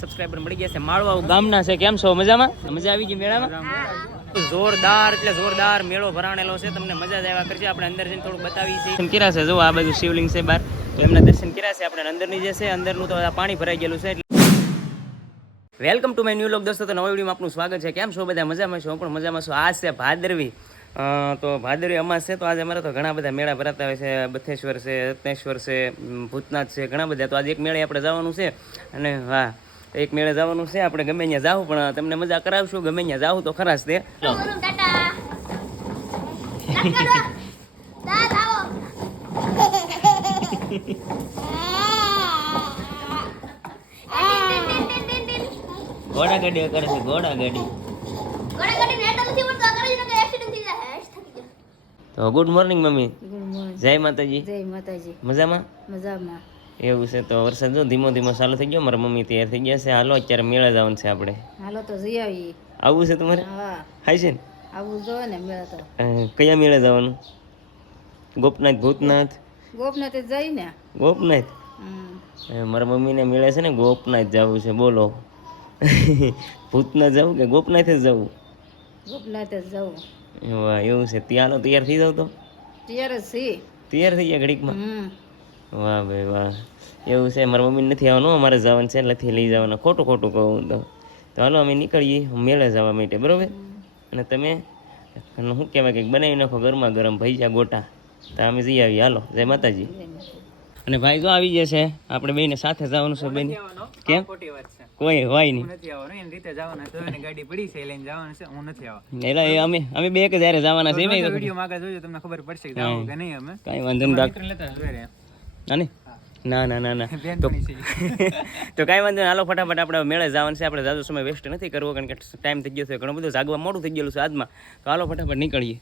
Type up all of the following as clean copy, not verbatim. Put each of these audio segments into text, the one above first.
Subscriber મળી ગયા છે માળવા ગામના છે. કેમ છો? મજામાં? મજા આવી ગઈ મેળામાં? જોરદાર એટલે જોરદાર મેળો ભરાણેલો છે. તમને મજા જ આવ્યા કરશે. આપણે અંદર જઈને થોડુંક બતાવી છે. કર્યા છે જો આ બાજુ શિવલિંગ છે બહાર, તો એમના દર્શન કર્યા છે. આપણે અંદરની જે છે અંદરનું તો પાણી ભરાઈ ગયેલું છે. Welcome to my new vlog દોસ્તો. તો નવા વિડીયોમાં આપનું સ્વાગત છે. કેમ છો બધા? મજામાં છો? હું પણ મજામાં છું. આ છે ભાદરવી, તો ભાદરવી અમાસ છે. તો આજે અમારે તો ઘણા બધા મેળા ભરાતા હોય છે. બથેશ્વર છે, રત્નેશ્વર છે, ભૂતનાથ છે, ઘણા બધા. તો આજે એક મેળે આપણે જવાનું છે અને હા એક મેળે જવાનું છે. આપણે ગમે ત્યાં જાવું, પણ તમને મજા કરાવશું. ગમે ત્યાં જાવું તો ખરા જ તે. ઘોડા ગાડી કરે છે, ઘોડા ગાડી. તો ગુડ મોર્નિંગ મમ્મી. જય માતાજી. જય માતાજી. મજામાં? મજામાં. એવું છે. તો વરસાદ જો ધીમો ધીમો ચાલુ થઈ ગયો. મારા મમ્મી તૈયાર થઈ ગયા છે. હાલો અત્યારે મેળા જવાનું છે આપણે. હાલો તો જઈ આવીએ. આવું છે તમારે? હા હાય છે ને? આવું જોઈએ ને મેળા તો. કયા મેળા જવાનું? ગોપનાથ, ભૂતનાથ? ગોપનાથ જઈ ને. ગોપનાથ? મારા મમ્મીને મેળે છે ને ગોપનાથ જવું છે. બોલો ભૂતનાથ જવું કે ગોપનાથ જ જવું? ગોપનાથ જ જવું. વાહ, એવું છે. ત્યાં હાલો તૈયાર થઈ જાવ તો. તૈયાર જ છીએ. તૈયાર થઈ ગયા ઘડીકમાં? વાહ ભાઈ વાહ. એવું છે. મારા મમ્મી નથી આવવાનું, અમારે જવાનું છે, નથી લઈ જવાના. ખોટું ખોટું કહું તો હાલો અમે નીકળીએ મેળે જવા માટે, બરોબર? અને તમે શું કહેવાય કે બનાવી નાખો ગરમા ગરમ ભજીયા ગોટા, તો અમે જઈ આવીએ. હાલો, જય માતાજી. અને ભાઈ જો આવી જશે. આપણે બેને સાથે જવાનું છે. બેન કેમ? કોઈ હોય નહીં. એટલે અમે બે કે જયારે જવાના છે કઈ વાંધો નહીં. ના ના ના ના તો કાંઈ વાંધો નહીં. હાલો ફટાફટ આપણે મેળે જવાનું છે. આપણે જાજો સમય વેસ્ટ નથી કરવો, કારણ કે ટાઈમ થઈ ગયો છે ઘણું બધું. જાગવા મોડું થઈ ગયેલું છે આજમાં. તો હાલો ફટાફટ નીકળીએ.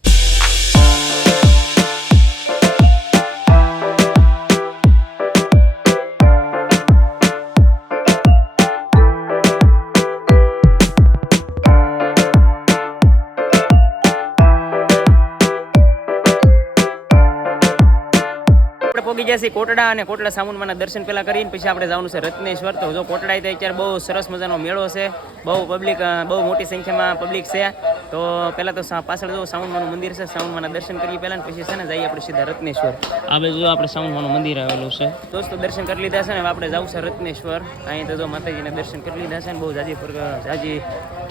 પોગી ગયા છે કોટડા, અને કોટડા સામુંડમાના દર્શન પહેલા કરીને પછી આપણે જવાનું છે રત્નેશ્વર. તો જો કોટડા અત્યારે બહુ સરસ મજાનો મેળો છે. બહુ પબ્લિક, બહુ મોટી સંખ્યામાં પબ્લિક છે. તો પહેલાં તો પાછળ જો સામુંડમાનું મંદિર છે. સામુંડમાના દર્શન કરીએ પહેલાં, પછી છે ને જઈએ આપણે સીધા રત્નેશ્વર. આ બાજુ આપણે સામુંડમાનું મંદિર આવેલું છે. દોસ્તો દર્શન કરી લીધા છે ને હવે આપણે જવું છે રત્નેશ્વર. અહીં તો જો માતાજીના દર્શન કરી લીધા છે ને બહુ જાજી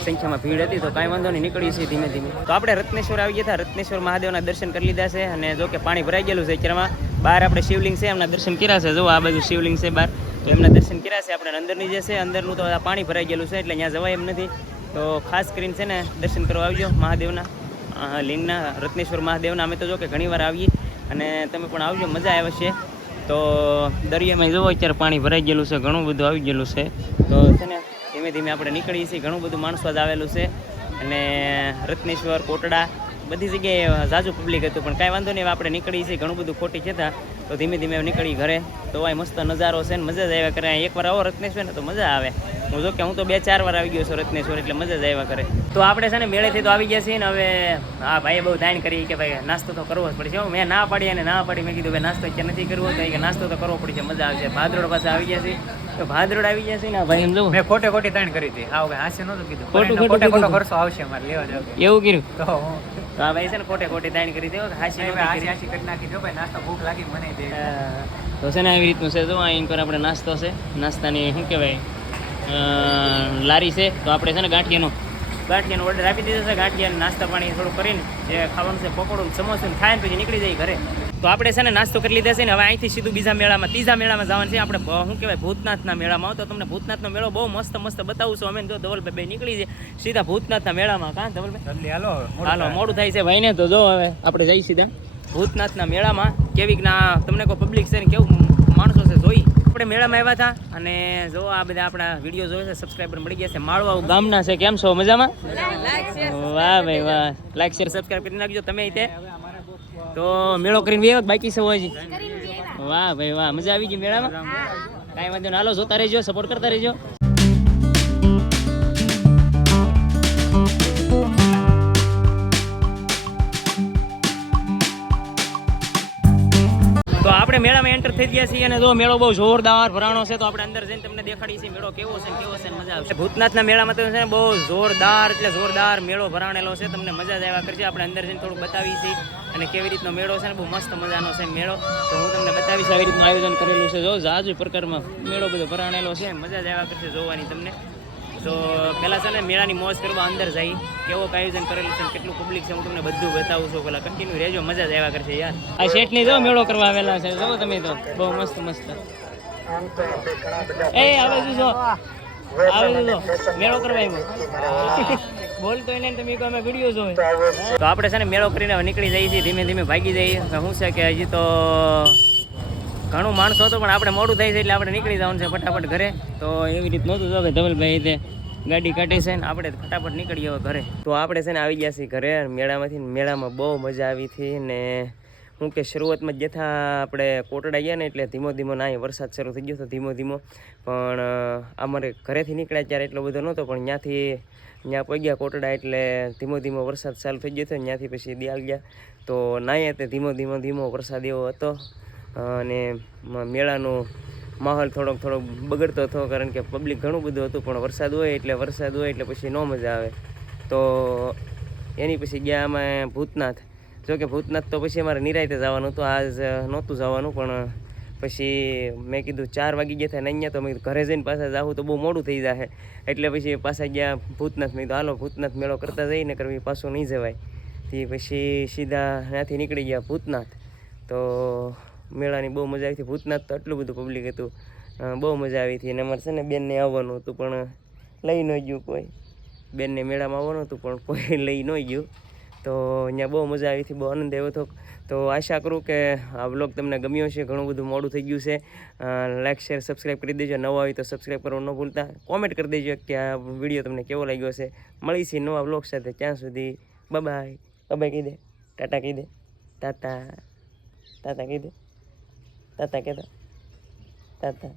સંખ્યામાં ભીડ હતી. તો કાંઈ વાંધો નહીં, નીકળી છે ધીમે ધીમે. તો આપણે રત્નેશ્વર આવી ગયા હતા. રત્નેશ્વર મહાદેવના દર્શન કરી લીધા છે. અને જો કે પાણી ભરાઈ ગયેલું છે અત્યારમાં. બહાર આપણે શિવલિંગ છે, એમના દર્શન કર્યા છે. જો આ બાજુ શિવલિંગ છે બહાર, તો એમના દર્શન કર્યા છે. આપણે અંદરની જે છે અંદરનું તો પાણી ભરાઈ ગયેલું છે, એટલે ત્યાં જવાય એમ નથી. તો ખાસ કરીને છે ને દર્શન કરવા આવજો મહાદેવના લિંગના, રત્નેશ્વર મહાદેવના. અમે તો જો કે ઘણી વાર આવીએ, અને તમે પણ આવજો, મજા આવે છે. તો દરિયામાં જુઓ અત્યારે પાણી ભરાઈ ગયેલું છે, ઘણું બધું આવી ગયેલું છે. તો છે ને ધીમે ધીમે આપણે નીકળીએ છીએ. ઘણું બધું માણસો જ આવેલું છે. અને રત્નેશ્વર, કોટડા બધી જગ્યાએ ઝાઝું પબ્લિક હતું, પણ કાંઈ વાંધો નહીં. હવે આપણે નીકળીએ છીએ. ઘણું બધું ખોટી જતા, તો ધીમે ધીમે નીકળી ઘરે. તો આ મસ્ત નજારો છે ને મજા જ આવ્યા કરે. એકવાર આવો રત્નેશ્વર ને તો મજા આવે. હું જો કે હું તો 2-4 વાર આવી ગયો છું રત્નેશ્વર, એટલે મજા જ આવ્યા કરે. તો આપણે છે ને મેળેથી તો આવી ગયા છીએ ને. હવે હા ભાઈએ બહુ દાન કરી કે ભાઈ નાસ્તો તો કરવો જ પડશે. મેં ના પાડી, અને ના પાડી મેં કીધું ભાઈ નાસ્તો અત્યારે નથી કરવો, તો કે નાસ્તો તો કરવો પડશે, મજા આવશે. ભાદરોડ પાસે આવી ગયા છે. તો ભાદરોડ આવી ગયા છે ને ભાઈ, એમ જો મેં ખોટી તાણ કરી હતી. હા ભાઈ હાસ્ય નહોતું કીધું. ખોટો ખર્ચો આવશે અમારે લેવા જાવ. એવું કર્યું તો હા ભાઈ છે ને ખોટી તાણ કરી દેવો. હાસી કરી નાખી દો ભાઈ. નાસ્તો ભૂખ લાગી મને દે. તો છે ને આવી રીતનું છે. જો અહીં પર આપણે નાસ્તો છે. નાસ્તાની શું કહેવાય લારી છે. તો આપણે છે ને ગાંઠિયાનો ઓર્ડર આપી દીધો છે. ગાંઠિયા નાસ્તા પાણી થોડું કરીને જે ખાવાનું છે પકોડું સમોસું ખાય ને પછી નીકળી જાય ઘરે. તો આપણે છે ને નાસ્તો કરી લીધા છે ને. હવે અહીંથી સીધું બીજા મેળામાં, ત્રીજા મેળામાં જવાનું છે. આપણે શું કહેવાય ભૂતનાથના મેળામાં. તો તમને ભૂતનાથનો મેળો બહુ મસ્ત બતાવું છું અમે. જો ધવલભાઈ બે નીકળી જાય સીધા ભૂતનાથના મેળામાં. કાં ધવલભાઈ? હાલો મોડું થાય છે ભાઈ ને. તો જો હવે આપણે જઈ સીધા ભૂતનાથના મેળામાં. કેવી ના તમને કોઈ પબ્લિક છે ને કેવું માણસો છે જોઈ. આપણે મેળામાં આવ્યા હતા, અને જો આ બધા આપણા વિડીયો જોવે છે, સબસ્ક્રાઈબર મળી ગયા છે. માળવા ગામના છે. કેમ છો? મજામાં? વાહ ભાઈ વાહ. લાઈક શેર સબસ્ક્રાઈબ કરી નાખજો તમે. તે તો મેળો કરીને બે બાકી છે હજી. વાહ ભાઈ વાહ, મજા આવી ગઈ મેળામાં? કાંઈ વાંધો નહીં. હાલો જોતા રહેજો, સપોર્ટ કરતા રહેજો. તો આપણે આપણે મેળામાં એન્ટર થઈ ગયા છીએ અને જો મેળો બહુ જોરદાર ભરાણો છે તો આપણે અંદર જઈને તમને દેખાડી છીએ મેળો કેવો છે મજા આવશે. ભૂતનાથના મેળામાં તો છે ને બહુ જોરદાર એટલે જોરદાર મેળો ભરાણેલો છે, તમને મજા જ આવ્યા કરશે. આપણે અંદર જઈને થોડુંક બતાવી છીએ અને કેવી રીતનો મેળો છે ને બહુ મસ્ત મજાનો છે મેળો, તો હું તમને બતાવીશ આવી રીતનું આયોજન કરેલું છે. જો જાજુ પ્રકારમાં મેળો બધો ભરાણેલો છે, મજા જ આવ્યા કરશે જોવાની તમને. તો પહેલાં છે ને મેળાની મોજ કરવા અંદર જઈ કેવો આયોજન કરેલું છે કેટલું પબ્લિક છે હું તમને બધું બતાવું છું. પહેલાં કન્ટિન્યુ રહેજો, મજા જ આવ્યા કરશે યાર. આ શેઠની જો મેળો કરવા આવેલા છે, જો તમે તો બહુ મસ્ત મસ્ત એ આવે જો આવે જો મેળો કરવા આવ્યો બોલતો એને તમે અમે વિડીયો જોવે. તો આપણે છે ને મેળો કરીને નીકળી જઈએ છીએ, ધીમે ધીમે ભાગી જઈએ. શું છે કે હજી તો ઘણું માણસો હતો પણ આપણે મોડું થાય છે એટલે આપણે નીકળી જવાનું છે ફટાફટ ઘરે. તો એવી રીત નહોતું જો કે ધવલભાઈ તે ગાડી કાઢી છે ને આપણે ફટાફટ નીકળીએ હવે ઘરે. તો આપણે છે ને આવી ગયા છીએ ઘરે મેળામાંથી. મેળામાં બહુ મજા આવી હતી ને હું કે શરૂઆતમાં જ જથા આપણે કોટડા ગયા ને એટલે ધીમો ધીમો ના વરસાદ શરૂ થઈ ગયો હતો ધીમો ધીમો, પણ અમારે ઘરેથી નીકળ્યા ત્યારે એટલો બધો નહોતો પણ ત્યાં પહોંચ્યા કોટડા એટલે ધીમો ધીમો વરસાદ ચાલુ થઈ ગયો હતો. ત્યાંથી પછી દિયાલ ગયા તો નાહ્યા તે ધીમો વરસાદ એવો હતો અને મેળાનો માહોલ થોડોક બગડતો હતો કારણ કે પબ્લિક ઘણું બધું હતું, પણ વરસાદ હોય એટલે પછી ન મજા આવે. તો એની પછી ગયા અમે ભૂતનાથ. જો કે ભૂતનાથ તો પછી અમારે નિરાયતે જવાનું હતું, આજ નહોતું જવાનું પણ પછી મેં કીધું 4 વાગી ગયા હતા ને અહીંયા તો મેં કીધું ઘરે જઈને પાછા જાઉં તો બહુ મોડું થઈ જાય એટલે પછી પાછા ગયા ભૂતનાથ. મેં કીધું હાલો ભૂતનાથ મેળો કરતા જઈને કરવી પાછું નહીં જવાય. તે પછી સીધા ત્યાંથી નીકળી ગયા ભૂતનાથ. તો મેળાની બહુ મજા આવી હતી. ભૂતનાથ તો આટલું બધું પબ્લિક હતું, બહુ મજા આવી હતી. અને અમારે છે ને બેનને આવવાનું હતું પણ લઈ ન ગયું કોઈ. બેનને મેળામાં આવવાનું હતું પણ કોઈ લઈ ન ગયું. તો અહીંયા બહુ મજા આવી હતી, બહુ આનંદ આવ્યો હતો. તો આશા કરું કે આ વ્લોગ તમને ગમ્યો છે. ઘણું બધું મોડું થઈ ગયું છે. લાઇક શેર સબસ્ક્રાઈબ કરી દેજો. નવા હોય તો સબસ્ક્રાઈબ કરવાનું ન ભૂલતા. કોમેન્ટ કરી દેજો કે આ વિડીયો તમને કેવો લાગ્યો છે. મળીશું નવા વ્લોગ સાથે, ત્યાં સુધી બાય બાય કહી દે, ટાટા કહી દે, ટાટા કહી દે, ટાટા કહેતા ટાટા